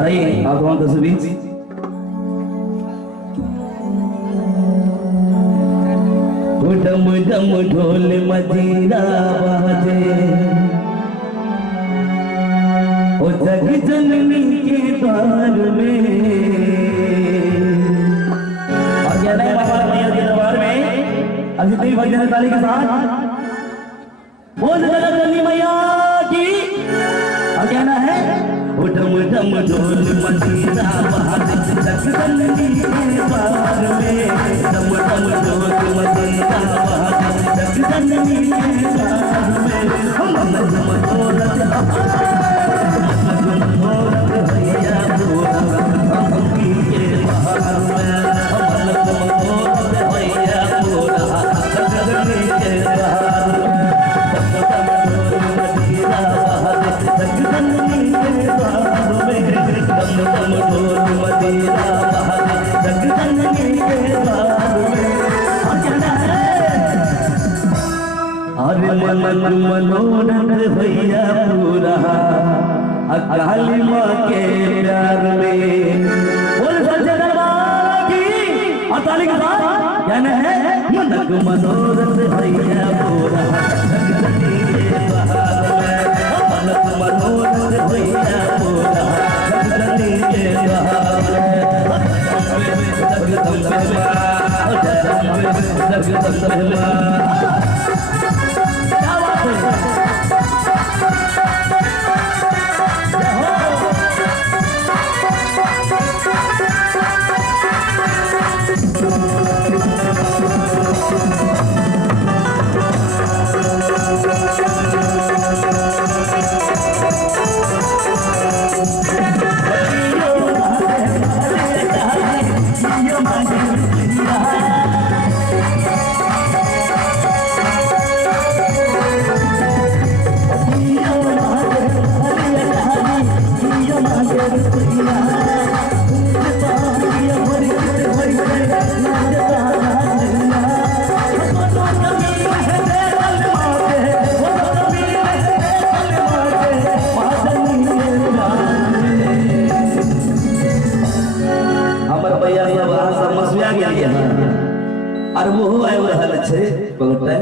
अरे आगवान तस्वीर डम डम ढोल मजीरा बाजे ओ जग जननी के द्वार में और क्या नहीं बाबा मैया के दरबार में अभी तेरी भजन ताली के साथ बोल जग जननी मैया की और क्या ना है ओ डम डम ढोल मजीरा बाजे जग जननी के द्वार में डम डम ढोल मजीरा जननी के द्वार में हम मधुमोरत भैया बोला अम्मी के द्वार में हम मधुमोरत भैया बोला जननी के द्वार में दम दम ढोल मजीरा बहादुर जग जननी के द्वार में अरे मन मनोरथ भैया पूरा काली माँ के प्यार में बोल सच्चे दरबार की और ताली के साथ क्या है मनक मनोरथ भैया पूरा जगदनी के बहार में मनक मनोरथ भैया पूरा जगदनी के बहार में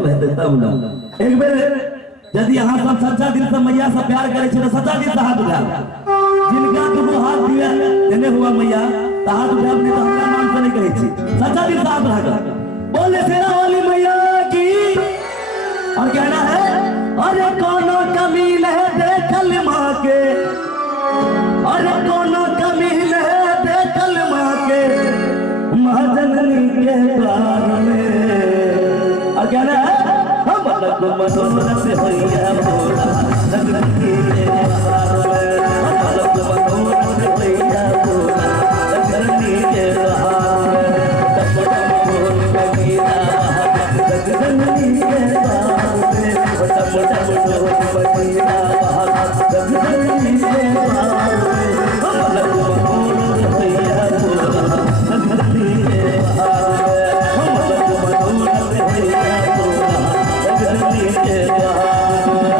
एक बेर यदि यहाँ सब सच्चा दिल से मैया से प्यार करे तो सच्चा दिल से हाथ उठा जिनका तुम हाथ दिया देने हुआ मैया तो हाथ उठा अपने तो हमारा नाम से नहीं कहे सच्चा दिल से हाथ उठा बोले शेरा वाली मैया की और कहना है अरे कोनो कमील है देखल माँ के अरे कोनो कमील है देखल माँ के महाजननी के द्वार में और कहना है मनोरथ भैया बोला जगदनी के द्वार में मनोरथ भैया बोला जगदनी के द्वार में ढोल मजीरा जगदनी के द्वार में ढोल मजीरा जगदनी के द्वार में मनोरथ भैया बोला जगदनी के द्वार में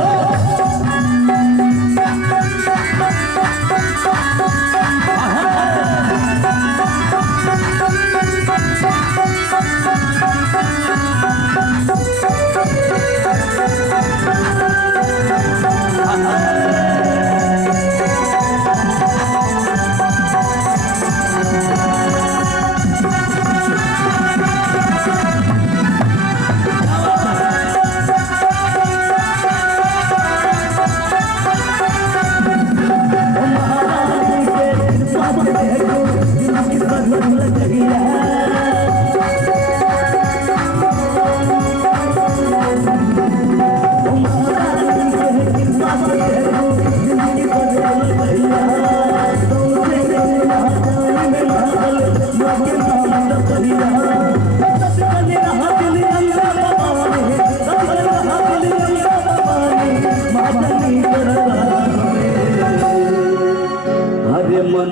मनोरथ भैया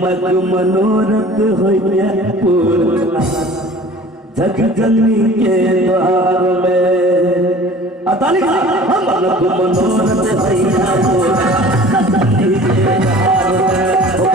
मनोरथ होइया पूरा जगदनी के द्वार में अताली हम मनोरथ होइया पूरा जगदनी के द्वार में